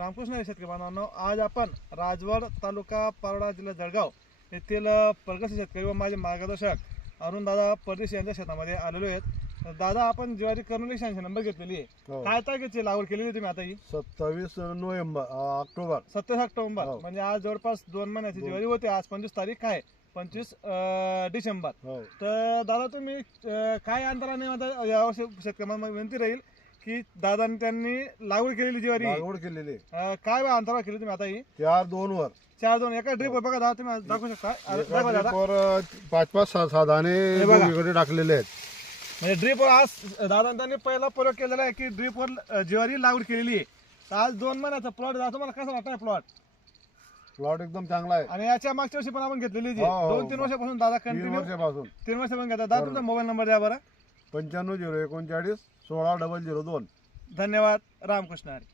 रामकृष्ण शेतकरी बांधवांनो, आज आपण राजवड तालुका पारोडा जिल्हा जळगाव येथील प्रगतशील शेतकरी व माझे मार्गदर्शक अरुण दादा परदेशी यांच्या शेतामध्ये आलेलो आहेत. दादा, आपण ज्वारी कर्नूल 180 नंबर घेतलेली आहे. काय तारखेची लागवड केलेली आहे तुम्ही आता? ही 27 ऑक्टोबर. 27 ऑक्टोबर म्हणजे आज जवळपास 2 महिन्याची ज्वारी होती. आज 25 तारीख आहे, 25 डिसेंबर. तर दादा, तुम्ही काय अंतराने आता यावर्षी शेतकऱ्यांना विनंती राहील की दादांनी त्यांनी लागवड केलेली ज्वारी काय अंतरावर केली तुम्ही आता? ही 4-2 वर 4-2 एका ड्रीप बघा दादा, तुम्ही दाखवू शकता. दाखवा दादा, 5-5-6 दाणे टाकलेले आहेत. म्हणजे ड्रीपवर आज दादा त्यांनी पहिला प्रयोग केलेला आहे की ड्रीपवर ज्वारी लागवड केलेली आहे. तर आज 2 महिन्याचा प्लॉट दादा, तुम्हाला कसं वाटतं प्लॉट एकदम चांगला आहे. आणि याच्या मागच्या वर्षी पण आपण घेतलेली 2-3 वर्षापासून दादा कंटिन्यू 3 वर्षापासून घेतात. दादा, तुमचा मोबाईल नंबर द्या बरं. 95 039 16 002. धन्यवाद. रामकृष्ण हरी.